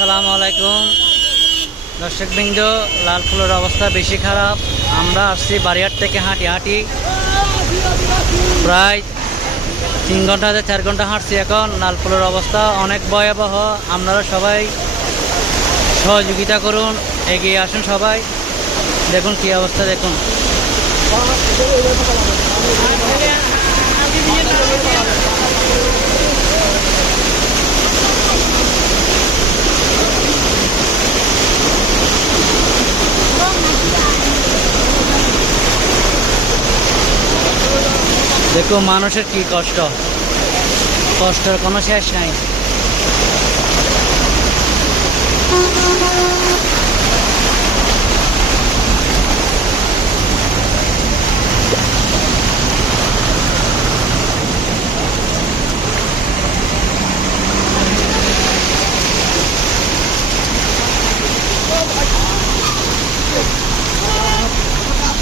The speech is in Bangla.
আসসালামু আলাইকুম দর্শকবৃন্দ। লালপুলের অবস্থা বেশি খারাপ। আমরা আসছি বাড়িহাট থেকে হাঁটি প্রায় 3 ঘন্টা 4 ঘন্টা হাঁটছি। এখন লালপুলের অবস্থা অনেক ভয়াবহ। আপনারা সবাই সহযোগিতা করুন, এগিয়ে আসুন সবাই। দেখুন কি অবস্থা, দেখুন। দেখো মানুষের কি কষ্ট, কষ্টের কোনো শেষ নাই।